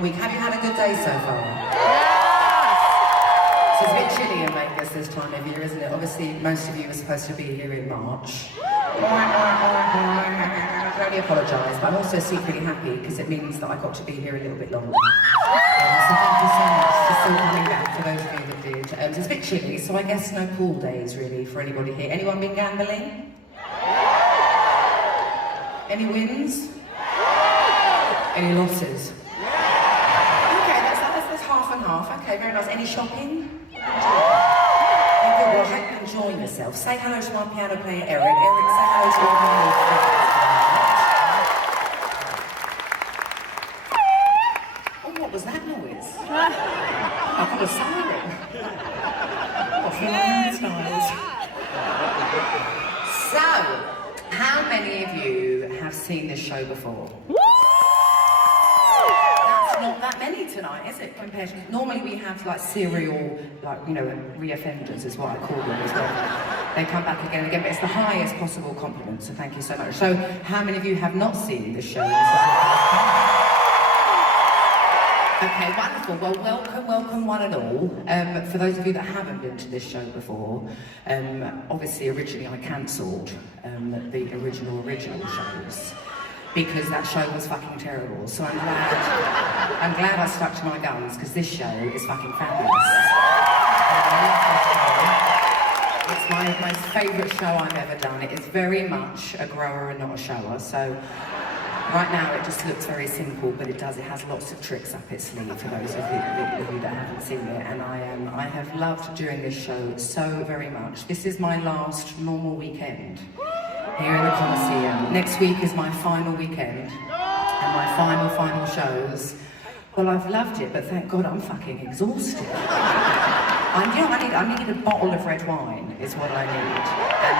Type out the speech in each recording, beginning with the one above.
long week. Have you had a good day so far? So it's a bit chilly in Vegas this time of year, isn't it? Obviously, most of you were supposed to be here in March. I can only apologise, but I'm also secretly happy because it means that I got to be here a little bit longer. So thank you so much for still coming back, for those of you that did. So it's a bit chilly, so I guess no pool days really for anybody here. Anyone been gambling? Any wins? Any losses? Okay, that's half and half. Okay, very nice. Any shopping? Well, I hope you enjoy yourself. Say hello to my piano player, Eric. Eric, say hello to my Oh, what was that noise? I got a siren. Off your hairstyles. So, how many of you have seen this show before? Not that many tonight, is it? Compared to normally we have like serial, like re-offenders is what I call them as well. They come back again and again, but it's the highest possible compliment. So thank you so much. So how many of you have not seen this show? Okay, wonderful. Well, welcome one and all. For those of you that haven't been to this show before, obviously originally I cancelled the original shows, because that show was fucking terrible. So I'm glad I stuck to my guns, because this show is fucking fabulous. It's my favourite show I've ever done. It is very much a grower and not a shower. So right now it just looks very simple, but it has lots of tricks up its sleeve for those of you that haven't seen it. And I have loved doing this show so very much. This is my last normal weekend here in the Coliseum. Next week is my final weekend, and my final shows. Well, I've loved it, but thank God I'm fucking exhausted. I need a bottle of red wine, is what I need. And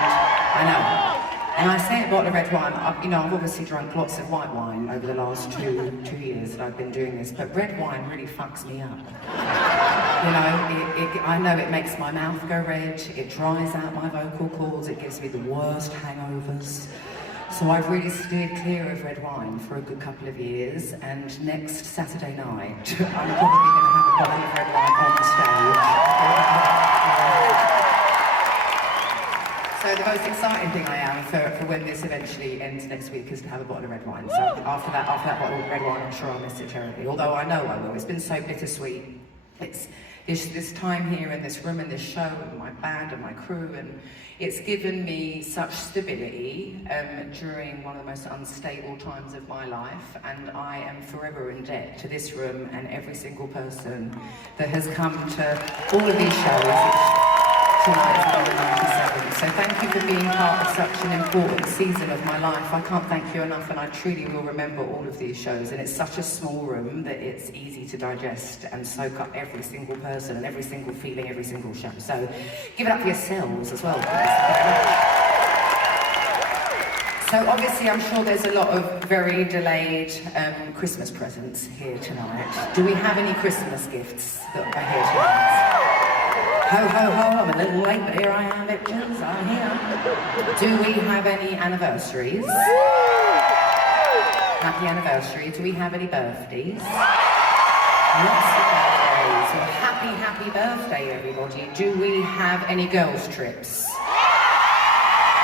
I know. And I say a bottle of red wine, I've obviously drunk lots of white wine over the last two years that I've been doing this, but red wine really fucks me up. I know it makes my mouth go red, it dries out my vocal cords, it gives me the worst hangovers. So I've really steered clear of red wine for a good couple of years, and next Saturday night, I'm probably going to have a bottle of red wine on stage. So the most exciting thing I am for when this eventually ends next week is to have a bottle of red wine. So after that bottle of red wine, I'm sure I'll miss it terribly. Although I know I will. It's been so bittersweet. It's this time here in this room and this show and my band and my crew, and it's given me such stability during one of the most unstable times of my life, and I am forever in debt to this room and every single person that has come to all of these shows. Tonight is number 97. So thank you for being part of such an important season of my life. I can't thank you enough, and I truly will remember all of these shows. And it's such a small room that it's easy to digest and soak up every single person and every single feeling, every single show. So give it up for yourselves as well, please. So obviously I'm sure there's a lot of very delayed Christmas presents here tonight. Do we have any Christmas gifts that are here tonight? Ho, ho, ho, I'm a little late, but here I am, bitches, I'm here. Do we have any anniversaries? Happy anniversary. Do we have any birthdays? Lots of birthdays. Well, happy birthday, everybody. Do we have any girls' trips?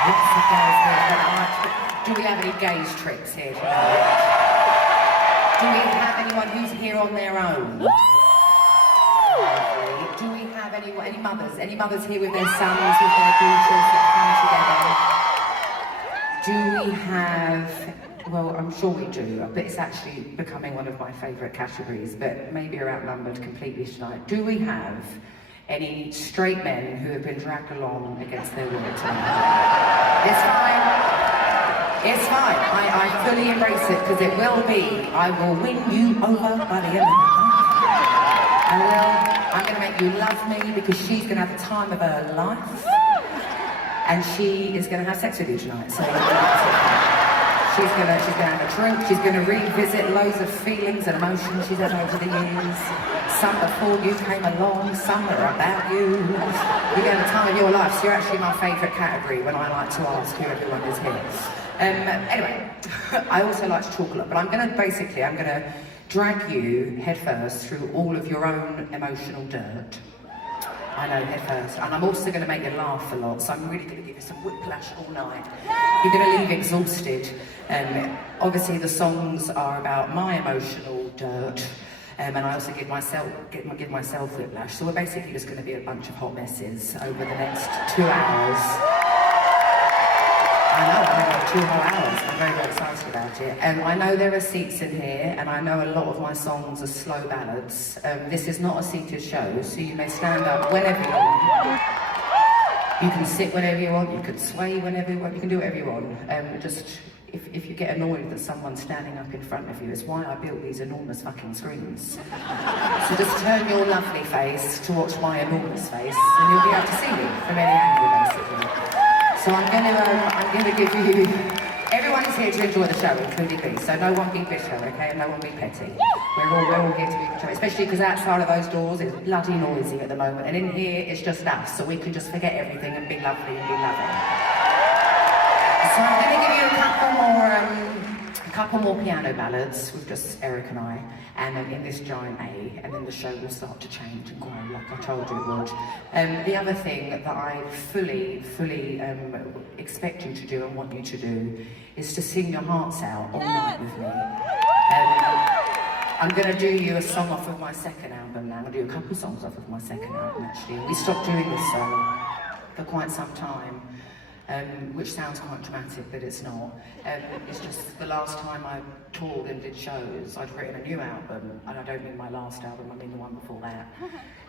Lots of girls' trips. Do we have any gays' trips here tonight? Do we have anyone who's here on their own? Do we have any mothers? Any mothers here with their sons, with their daughters that come together? Do we have, well, I'm sure we do, but it's actually becoming one of my favourite categories, but maybe are outnumbered completely tonight. Do we have any straight men who have been dragged along against their will tonight? It's fine. It's fine. I fully embrace it, because it will be. I will win you over by the end of the night. I will. I'm going to make you love me, because she's going to have the time of her life, and she is going to have sex with you tonight. So she's going to have a drink. She's going to revisit loads of feelings and emotions she's had over the years. Some before you came along, some are about you. You're going to have the time of your life. So you're actually my favourite category when I like to ask who everyone is here. Anyway, I also like to talk a lot, but I'm going to drag you headfirst through all of your own emotional dirt. I know, headfirst. And I'm also going to make you laugh a lot, so I'm really going to give you some whiplash all night. You're going to leave exhausted. Obviously, the songs are about my emotional dirt, and I also give myself whiplash. So we're basically just going to be a bunch of hot messes over the next 2 hours. I know, I have 2 whole hours. I'm very, very excited about it. I know there are seats in here, and I know a lot of my songs are slow ballads. This is not a seated show, so you may stand up whenever you want. You can sit whenever you want, you can sway whenever you want, you can do whatever you want. Just, if you get annoyed that someone's standing up in front of you, it's why I built these enormous fucking screens. So just turn your lovely face towards my enormous face, and you'll be able to see me from any angle, basically. So I'm going to give you... Everyone is here to enjoy the show, including me, so no one be bitter, okay? And no one be petty. We're all here to be enjoyed, especially because outside of those doors it's bloody noisy at the moment, and in here it's just us, so we can just forget everything and be lovely and be loving. So I'm going to give you a couple more piano ballads with just Eric and I, and then in this giant A, and then the show will start to change and grow like I told you it would. The other thing that I fully expect you to do and want you to do is to sing your hearts out all night with me. I'm going to do you a song off of my second album now. I'm going to do a couple songs off of my second album actually. We stopped doing this song for quite some time. Which sounds quite dramatic, but it's not. It's just the last time I toured and did shows, I'd written a new album, and I don't mean my last album, I mean the one before that.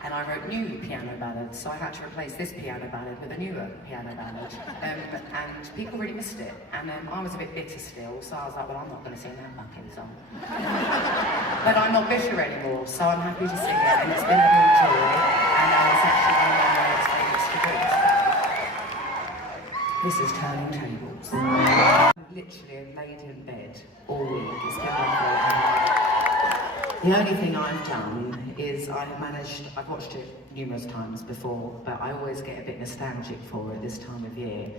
And I wrote new piano ballads, so I had to replace this piano ballad with a newer piano ballad. And people really missed it. And I was a bit bitter still, so I was like, well, I'm not going to sing that fucking song. But I'm not bitter anymore, so I'm happy to sing it, and it's been a real joy, and it's actually one of my most favourites to do. This is Turning Tables. I've literally laid in bed all week. It's been lovely. The only thing I've done is I've watched it numerous times before, but I always get a bit nostalgic for it this time of year.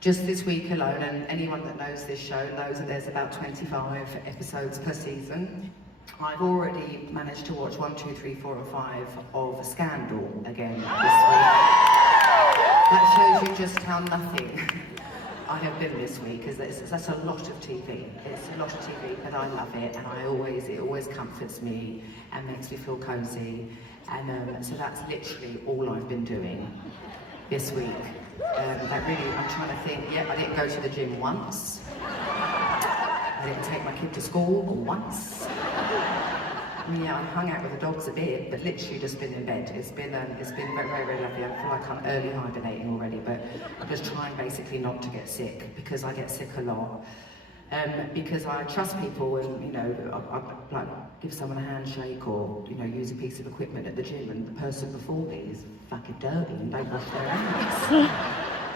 Just this week alone, and anyone that knows this show knows that there's about 25 episodes per season. I've already managed to watch 1, 2, 3, 4 and 5 of Scandal again this week. That shows you just how nothing I have been this week, because that's a lot of TV. It's a lot of TV, but I love it, and it always comforts me and makes me feel cosy. And so that's literally all I've been doing this week. I'm trying to think. Yeah, I didn't go to the gym once. I didn't take my kid to school once. Yeah, I hung out with the dogs a bit, but literally just been in bed. It's been very, very lovely. I feel like I'm early hibernating already, but I'm just trying basically not to get sick, because I get sick a lot. Because I trust people, and I like give someone a handshake or use a piece of equipment at the gym, and the person before me is fucking dirty and don't wash their hands.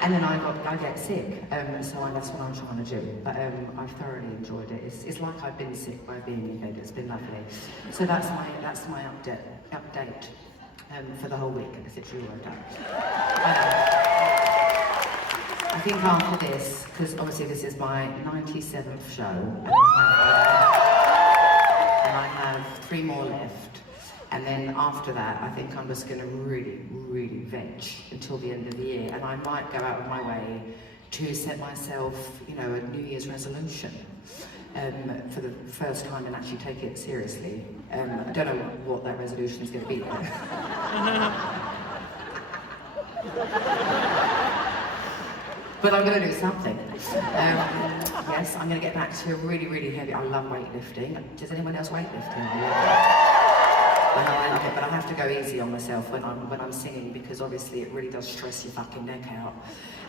And then I get sick, so that's what I'm trying to do. But I've thoroughly enjoyed it. It's like I've been sick by being in bed. It's been lovely. So that's my update for the whole week. It's literally all I've done. I think after this, because obviously this is my 97th show, and I have 3 more left. And then after that, I think I'm just going to really, really veg until the end of the year. And I might go out of my way to set myself, a New Year's resolution for the first time and actually take it seriously. I don't know what that resolution is going to be. But I'm going to do something. Yes, I'm going to get back to really, really heavy. I love weightlifting. Does anyone else weightlifting? I love it. I love it, but I have to go easy on myself when I'm singing, because obviously it really does stress your fucking neck out,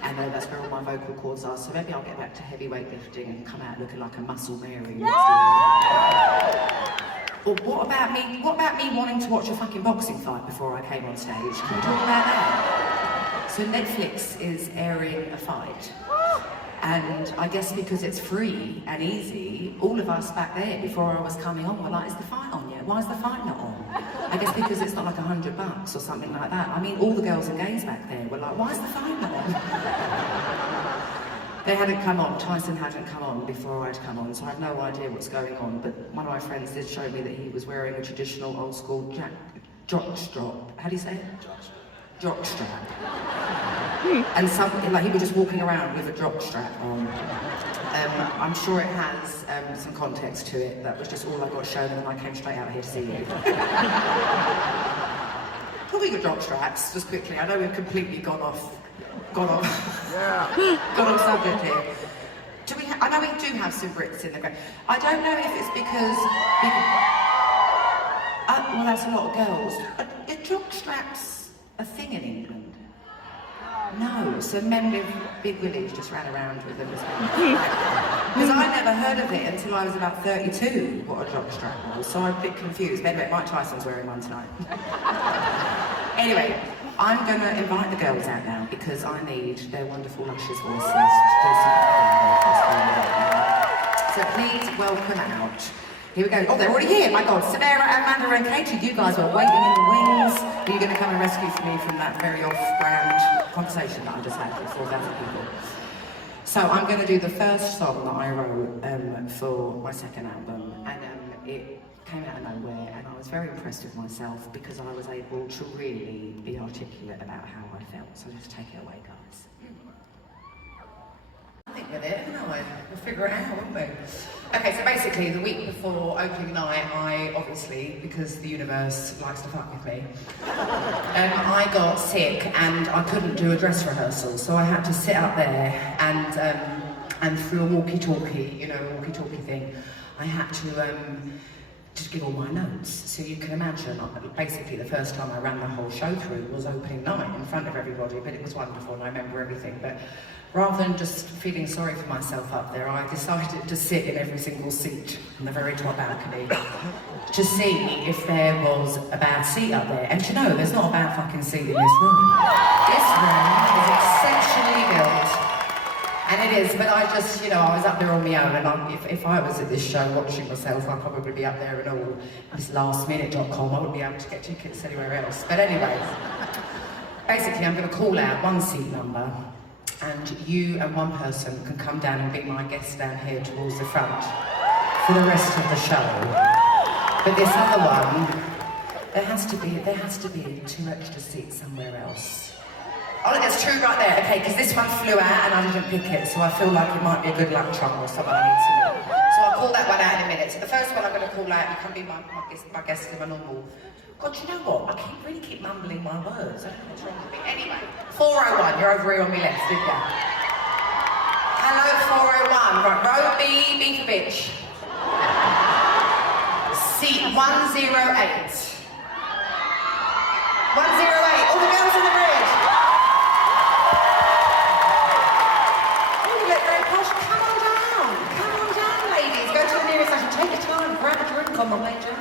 and that's where all my vocal cords are. So maybe I'll get back to heavy weightlifting and come out looking like a muscle Mary. But what about me wanting to watch a fucking boxing fight before I came on stage? Can we talk about that? So Netflix is airing a fight. And I guess because it's free and easy, all of us back there before I was coming on were like, is the fight on yet? Why is the fight not on? I guess because it's not like $100 or something like that. I mean, all the girls and gays back there were like, why is the fight not on? They hadn't come on, Tyson hadn't come on before I'd come on, so I have no idea what's going on, but one of my friends did show me that he was wearing a traditional old school jockstrap. How do you say it? Jockstrap. And like he was just walking around with a jockstrap on. I'm sure it has some context to it. That was just all I got shown, and then I came straight out here to see you. Talking of jockstraps, just quickly, I know we've completely gone off subject here. I know we do have some Brits in the group. I don't know if it's because well, that's a lot of girls. Are jockstraps a thing in England? No, so men with big willies just ran around with them as well. Because I never heard of it until I was about 32, what a jockstrap was, so I'm a bit confused. Anyway, Mike Tyson's wearing one tonight. Anyway, I'm going to invite the girls out now because I need their wonderful, luscious voices to do something. So please welcome out. Here we go. Oh, they're already here. My God, Samara, Amanda, and Katie, you guys were waiting in the wings. Are you going to come and rescue me from that very off-brand conversation that I just had with 4,000 people? So I'm going to do the first song that I wrote for my second album, and it came out of nowhere, and I was very impressed with myself because I was able to really be articulate about how I felt. So just take it away, guys. I think we're there, haven't I? We'll figure it out, won't we? Okay, so basically, the week before opening night, I obviously, because the universe likes to fuck with me, I got sick and I couldn't do a dress rehearsal, so I had to sit up there and through a walkie-talkie, walkie-talkie thing, I had to just give all my notes. So you can imagine, basically the first time I ran the whole show through was opening night in front of everybody, but it was wonderful and I remember everything. But rather than just feeling sorry for myself up there, I decided to sit in every single seat on the very top balcony to see if there was a bad seat up there. And there's not a bad fucking seat in this room. This room is exceptionally built. And it is, but I just, I was up there on my own, and if I was at this show watching myself, I'd probably be up there and all this lastminute.com, I wouldn't be able to get tickets anywhere else. But anyway, basically I'm going to call out one seat number, and you and one person can come down and be my guest down here towards the front for the rest of the show. But this other one, there has to be 2 extra seats somewhere else. Oh, look, it's true right there. Okay, because this one flew out and I didn't pick it, so I feel like it might be a good luck charm or someone I need to meet. So I'll call that one out in a minute. So the first one I'm going to call out, you can be my guest in my normal. God, you know what? I really keep mumbling my words. I don't know what's wrong with me. Anyway, 401, you're over here on my left, didn't you? Hello, 401. Right, row B, B for bitch. Seat 108. 108. All the girls on the bridge. On the way down.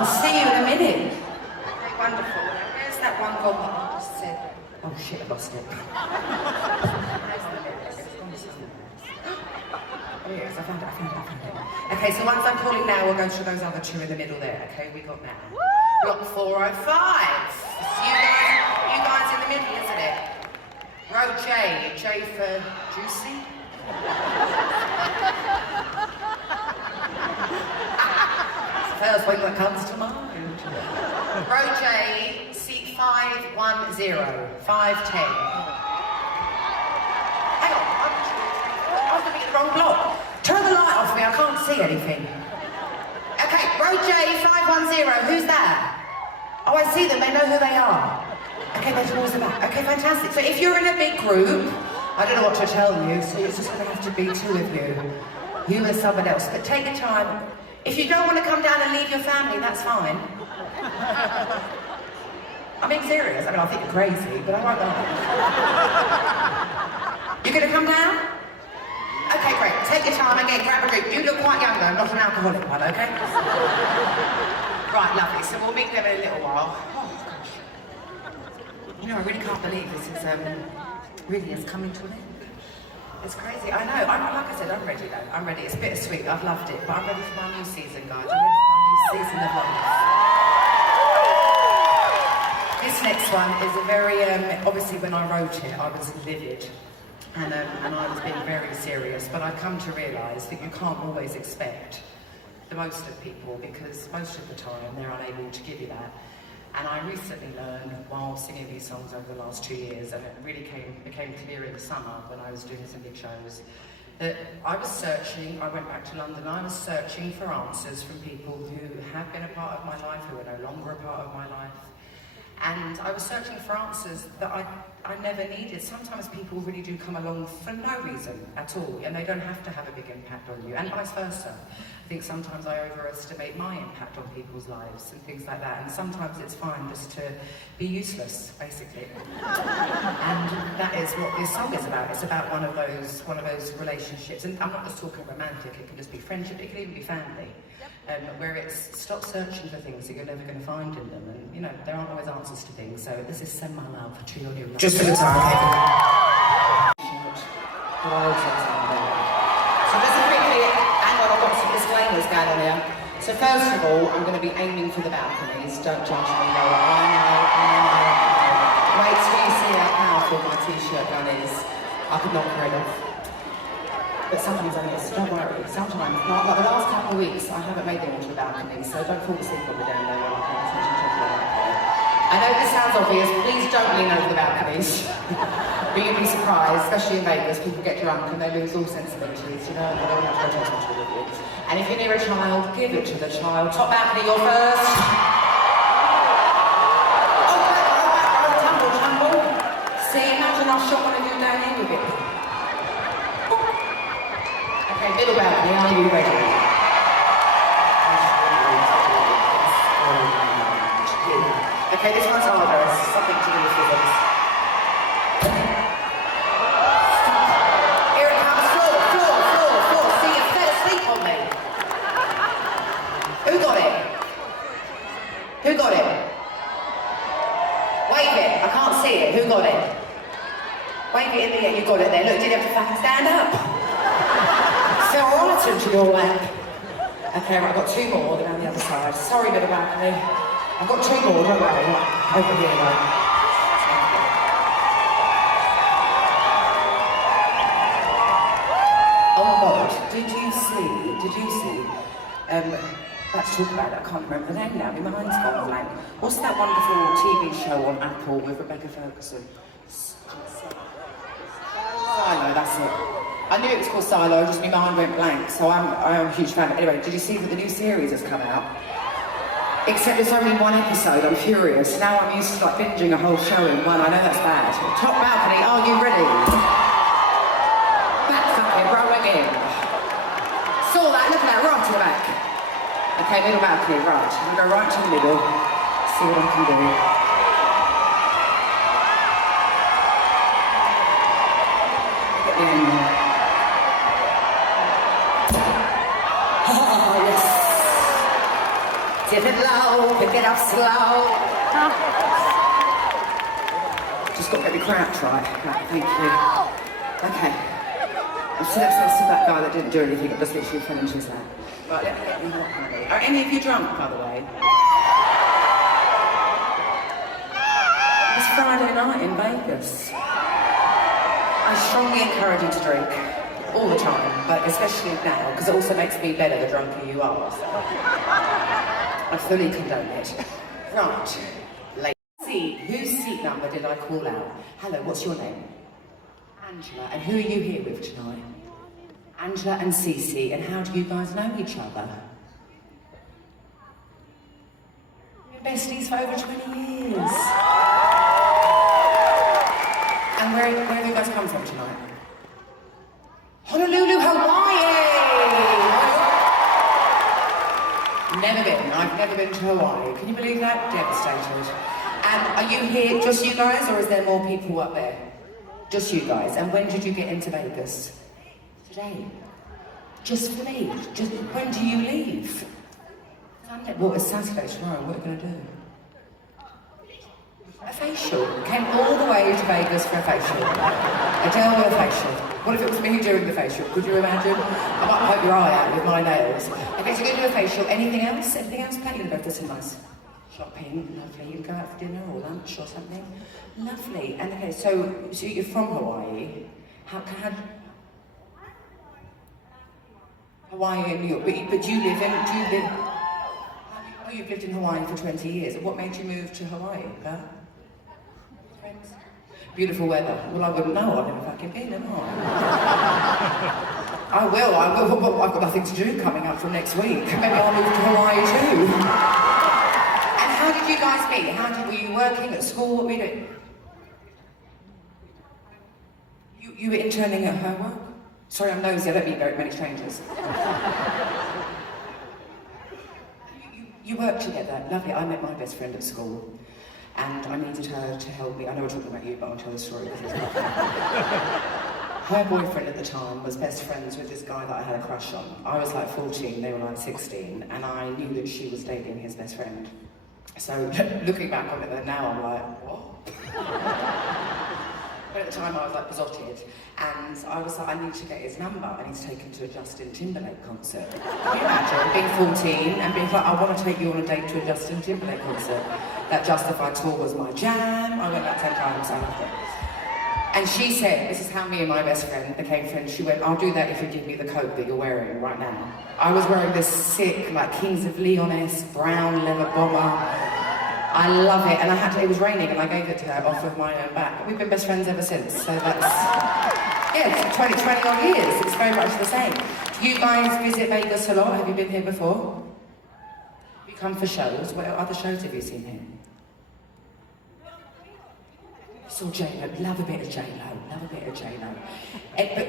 I'll see you in a minute. Okay, wonderful. Where's that one gone that I just said? Oh shit, I lost it. Oh yes, I found it. Okay, so once I'm calling now, we'll go to those other 2 in the middle there. Okay, we got now. We got 405. It's you guys in the middle, isn't it? Row J. J for juicy. First thing that comes to mind. Row J, seat 510, 510. Hang on, I was looking at the wrong block. Turn the light off me, I can't see anything. Okay, row J, 510, who's that? Oh, I see them, they know who they are. Okay, they're towards the back. Okay, fantastic. So if you're in a big group, I don't know what to tell you, so it's just going to have to be 2 of you. You and someone else, but take your time. If you don't want to come down and leave your family, that's fine. I'm being serious. I think you're crazy, but I won't lie. You're going to come down? Okay, great. Take your time again, grab a drink. You look quite young though, not an alcoholic one, okay? Right, lovely. So we'll meet them in a little while. Oh, gosh. I really can't believe this is, really is coming to an end. It's crazy, I know. Like I said, I'm ready though. I'm ready. It's bittersweet. I've loved it, but I'm ready for my new season, guys. I'm ready for my new season of life. This next one is a very, obviously when I wrote it, I was livid. And I was being very serious, but I've come to realise that you can't always expect the most of people, because most of the time they're unable to give you that. And I recently learned, while singing these songs over the last 2 years, and it really became clear in the summer when I was doing some big shows, that I was searching. I went back to London, I was searching for answers from people who have been a part of my life, who are no longer a part of my life. And I was searching for answers that I never needed. Sometimes people really do come along for no reason at all, and they don't have to have a big impact on you, and vice versa. I think sometimes I overestimate my impact on people's lives and things like that, and sometimes it's fine just to be useless, basically. And that is what this song is about. It's about one of those relationships, and I'm not just talking romantic, it can just be friendship, it can even be family. Where it's stop searching for things that you're never going to find in them, and you know, there aren't always answers to things, so this is Send My Love to Your New Love. Just for the time, So just quickly, hang on, I've got some disclaimers going on here. So first of all, I'm going to be aiming for the balconies, don't judge me, no, I know. Wait till you see how powerful my t-shirt gun is. I could knock her head off. But sometimes I miss, don't worry, sometimes. Like the last couple of weeks, I haven't made them onto the balcony, so don't fall asleep on the down there while I'm paying attention to the balcony. I know this sounds obvious, please don't lean over the balconies. But you'd be surprised, especially in Vegas, people get drunk and they lose all sensibilities, you know, and they don't have to go to hospital with you. And if you're near a child, give it to the child. Top balcony, you're first. Oh, tumble. See, imagine I shot one of you down here with it. Okay, middle balcony, are you ready? Okay, this one's harder, it's something to do with physics. Here it comes, floor. See, you fell asleep on me. Who got it? Who got it? Wave it, I can't see it, who got it? Wave it in the air, you got it there. Look, did you have to fucking stand up? So I'll turn to your lap. Okay, right, I've got 2 more, they're on the other side. Sorry, bit of balcony. I've got 2 more, don't worry. Over here, right. Oh God, did you see? Let's talk about it, I can't remember the name now, my mind's gone blank. What's that wonderful TV show on Apple with Rebecca Ferguson? Silo, that's it. I knew it was called Silo, just my mind went blank, so I'm a huge fan. Anyway, did you see that the new series has come out? Except there's only 1 episode, I'm furious. Now I'm used to like binging a whole show in one, I know that's bad. Top balcony, are you ready? Back fucking rolling in. Saw that, look at that, right to the back. Okay, middle balcony, right. I'm gonna go right to the middle, see what I can do. Get me in there. Dip it low, pick it up slow. Just got to get my crouch right. Thank you. Okay. So that's that guy that didn't do anything, but just literally fell into his lap. Right, let me get you more handy. Are any of you drunk, by the way? It's Friday night in Vegas. I strongly encourage you to drink. All the time, but especially now, because it also makes me better the drunker you are. So. I fully condone it. Right. See, whose seat number did I call out? Hello, what's your name? Angela. And who are you here with tonight? Angela and Cece. And how do you guys know each other? We're besties for over 20 years. And where have you guys come from tonight? Honolulu, Hawaii! I've never been to Hawaii. Can you believe that? Devastated. And are you here, just you guys, or is there more people up there? Just you guys. And when did you get into Vegas? Today. Just for me. Just when do you leave? Sunday. Well, it's Saturday tomorrow. What are you going to do? A facial. Came all the way to Vegas for a facial. Adele with a facial. What if it was me doing the facial? Could you imagine? I might poke your eye out with my nails. Okay, so you're going to do a facial. Anything else? Anything else? You're going to go for some nice shopping. Lovely. You can go out for dinner or lunch or something. Lovely. And okay, so you're from Hawaii. How Hawaii and New York, but do you live, oh, you've lived in Hawaii for 20 years. What made you move to Hawaii, huh? Friends? Beautiful weather. Well, I wouldn't know, I've never fucking been, have I? I will, I've got nothing to do coming up from next week. Maybe I'll move to Hawaii too. And how did you guys meet? Were you working at school? What were you doing? You were interning at her work? Sorry, I'm nosy, I don't meet very many strangers. You worked together, lovely. I met my best friend at school, and I needed her to help me. I know we're talking about you, but I'll tell the story because it's lovely. Her boyfriend at the time was best friends with this guy that I had a crush on. I was like 14, they were like 16, and I knew that she was dating his best friend. So looking back on it now, I'm like, what? But at the time I was like besotted, and I was like, I need to get his number. I need to take him to a Justin Timberlake concert. Can you imagine being 14 and being like, I want to take you on a date to a Justin Timberlake concert? That Justified tour was my jam. I went back 10 times, I loved it. And she said, this is how me and my best friend became friends. She went, I'll do that if you give me the coat that you're wearing right now. I was wearing this sick, like Kings of Leon-esque brown leather bomber. I love it, and it was raining, and I gave it to her off of my own back. We've been best friends ever since, so that's, yeah, it's 20 odd years, it's very much the same. Do you guys visit Vegas a lot? Have you been here before? Have you come for shows? What other shows have you seen here? Saw J-Lo, love a bit of J-Lo, love a bit of J-Lo.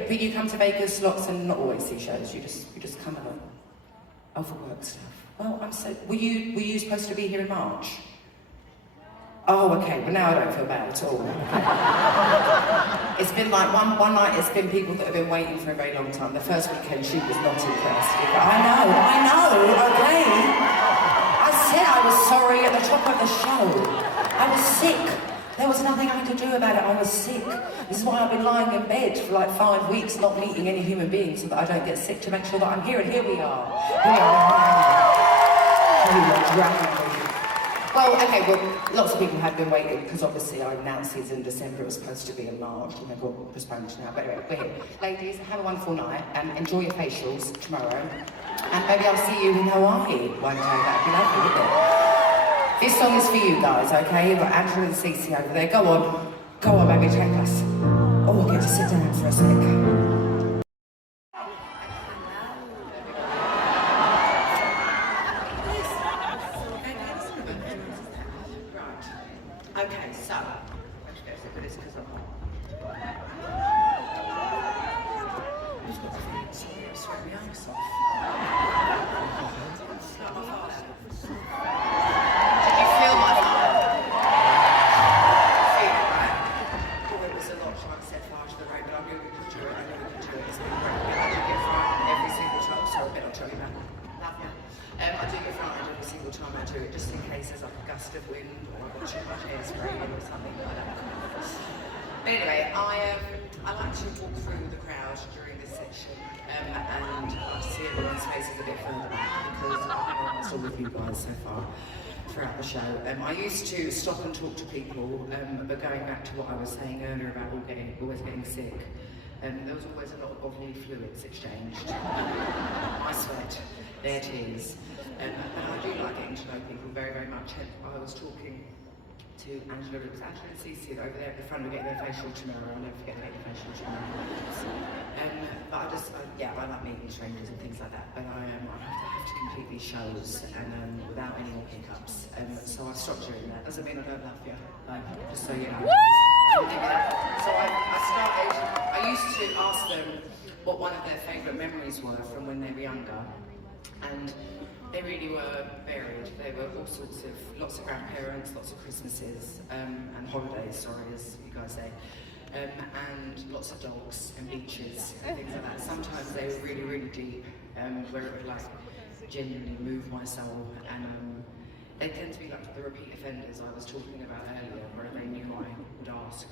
But you come to Vegas lots and not always see shows, you just come along. Oh, for work stuff. Well, were you supposed to be here in March? Oh, okay, well now I don't feel bad at all. It's been like one night, it's been people that have been waiting for a very long time. The first weekend, she was not impressed. I know, okay. I said I was sorry at the top of the show. I was sick. There was nothing I could do about it, I was sick. This is why I've been lying in bed for like 5 weeks, not meeting any human beings so that I don't get sick, to make sure that I'm here, and here we are. Well, okay, lots of people have been waiting, because obviously I announced these in December, it was supposed to be in March, and they've got postponed now, but anyway, we're here. Ladies, have a wonderful night, and enjoy your facials tomorrow, and maybe I'll see you in Hawaii one day, that'd be lovely, wouldn't it? This song is for you guys, okay? You've got Angela and Cece over there, go on, baby, take us. Oh, I get to sit down for a sec. Okay, so, let's go sit with this because I'm sorry, I sweat my arms off. Did you feel my fire? Feel it, right? Oh, it was a lot trying to set fire to the road, but I knew we could do it. It's been great. I do get frightened every single time. Sorry, but I'll tell you that. Love you. I do get frightened every single time I do it, just in case there's like a gust of wind or I've got too much hairspray or something like that. But anyway, I like to walk through the crowd during this section, and I like to see everyone's faces a bit further back, because I've been almost all with you guys so far throughout the show. I used to stop and talk to people, but going back to what I was saying earlier about always getting sick, there was always a lot of bodily fluids exchanged. My sweat, their tears. And I do like getting to know people very, very much. I was talking to Angela, it was Angela and Cece over there at the front, we're getting their facial tomorrow. I'll never forget to get the facial tomorrow. But I like meeting strangers and things like that. But I have to complete these shows and without any more hiccups. So I've stopped doing that. Doesn't mean I don't love you, like, just so you know. So I used to ask them what one of their favourite memories were from when they were younger. And they really were varied. They were all sorts of, lots of grandparents, lots of Christmases, and holidays, sorry, as you guys say, and lots of dogs and beaches and things like that. Sometimes they were really, really deep, where it would like genuinely move my soul, and they tend to be like the repeat offenders I was talking about earlier, where they knew I would ask,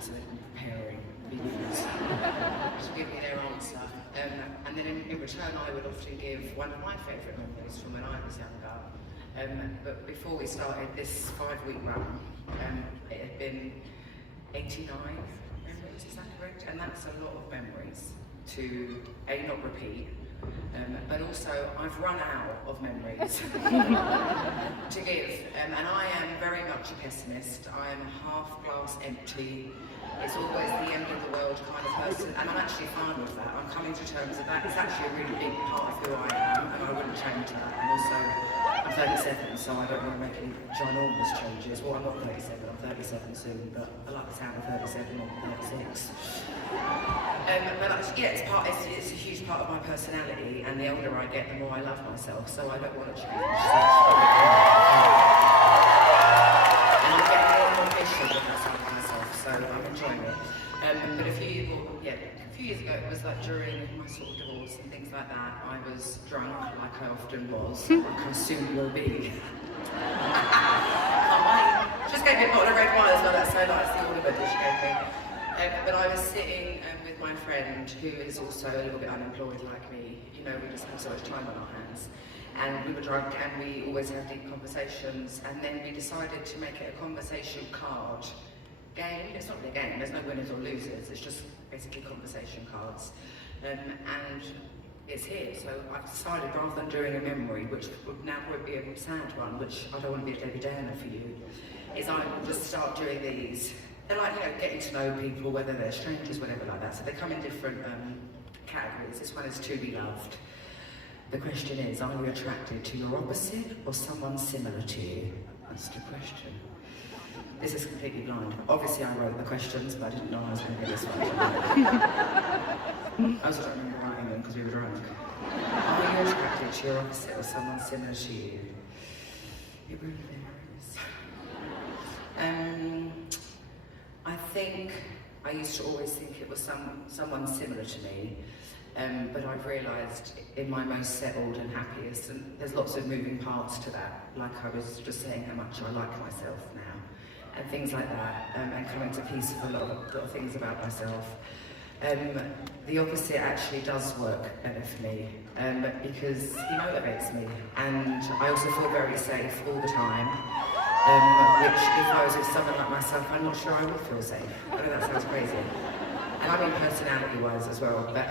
so they'd be preparing videos to give me their answer. And then in return I would often give one of my favourite memories from when I was younger. But before we started this 5-week run, it had been 89 memories. is that correct? And that's a lot of memories to not repeat, but also I've run out of memories to give, and I am very much a pessimist. I am half glass empty. It's always the end of the world kind of person, and I'm actually fine with that. I'm coming to terms with that. It's actually a really big part of who I am, and I wouldn't change that. And also, I'm 37, so I don't want to make any ginormous changes. Well, I'm not 37, I'm 37 soon, but I like the sound of 37 or 36. But it's a huge part of my personality, and the older I get, the more I love myself, so I don't want to change. And I'm getting more and more patient with myself, so I'm enjoying it. But a few years ago, it was like during my sort of divorce and things like that, I was drunk, like I often was, like I soon will be. Can't wait. Just gave me a bottle of red wine as well, that's so nice, the ornament that she gave me. But I was sitting with my friend, who is also a little bit unemployed like me. You know, we just have so much time on our hands. And we were drunk, and we always have deep conversations, and then we decided to make it a conversation card game. It's not really a game, there's no winners or losers, it's just basically conversation cards. And it's here, so I've decided rather than doing a memory, which would now be a sad one, which I don't want to be a Debbie Downer for you, is I will just start doing these. They're like, you know, getting to know people, whether they're strangers, whatever like that. So they come in different categories. This one is to be loved. The question is, are you attracted to your opposite or someone similar to you? That's the question. This is completely blind. Obviously I wrote the questions, but I didn't know I was going to get this one. I also don't remember writing them because we were drunk. Are you attracted to your opposite or someone similar to you? It really varies. I think I used to always think it was someone similar to me, but I've realised in my most settled and happiest, and there's lots of moving parts to that, like I was just saying how much I like myself now, and things like that, and coming to peace with a lot of things about myself. The opposite actually does work better for me, because he motivates me, and I also feel very safe all the time. Which, if I was with someone like myself, I'm not sure I would feel safe. I know that sounds crazy. And I mean personality-wise as well, but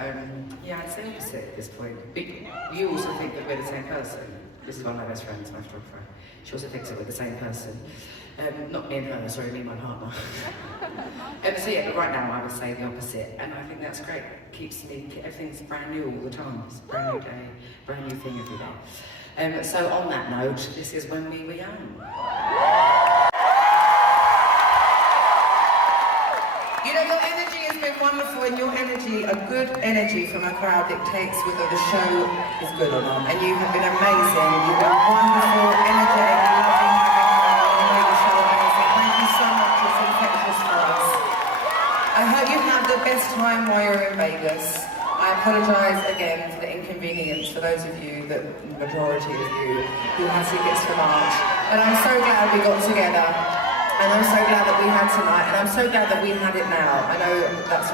yeah, I'd say opposite at this point. But you also think that we're the same person. This is one of my best friends, my photographer. She also thinks that we're the same person. Not me and her, sorry, me and my partner. So yeah, but right now I would say the opposite, and I think that's great. Keeps me, everything's brand new all the time. It's a brand new day, brand new thing every day. So on that note, this is When We Were Young. You know, your energy has been wonderful, and your energy, a good energy from a crowd dictates whether the show is good or not. And you have been amazing. You've been wonderful, energetic, loving, having made the show amazing. Thank you so much. It's infectious for us. I hope you have the best time while you're in Vegas. I apologise again for the inconvenience for those of you, the majority of you, who had tickets for March. But I'm so glad we got together, and I'm so glad that we had tonight, and I'm so glad that we had it now. I know that's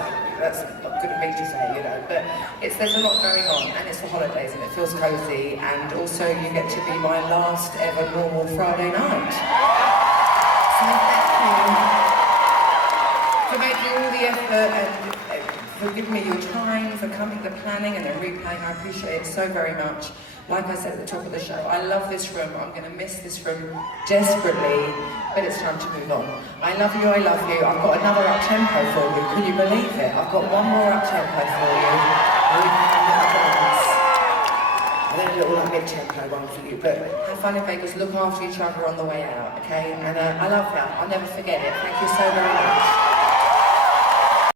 not good of me to say, you know, but there's a lot going on, and it's the holidays, and it feels cosy, and also you get to be my last ever normal Friday night. So thank you for making all the effort and for giving me your time, for coming, the planning and the replaying. I appreciate it so very much. Like I said at the top of the show, I love this room. I'm going to miss this room desperately, but it's time to move on. I love you, I love you. I've got another up-tempo for you. Can you believe it? I've got one more up-tempo for you. And then a little like mid-tempo one for you. But have fun in Vegas, look after each other on the way out, okay? And I love that. I'll never forget it. Thank you so very much.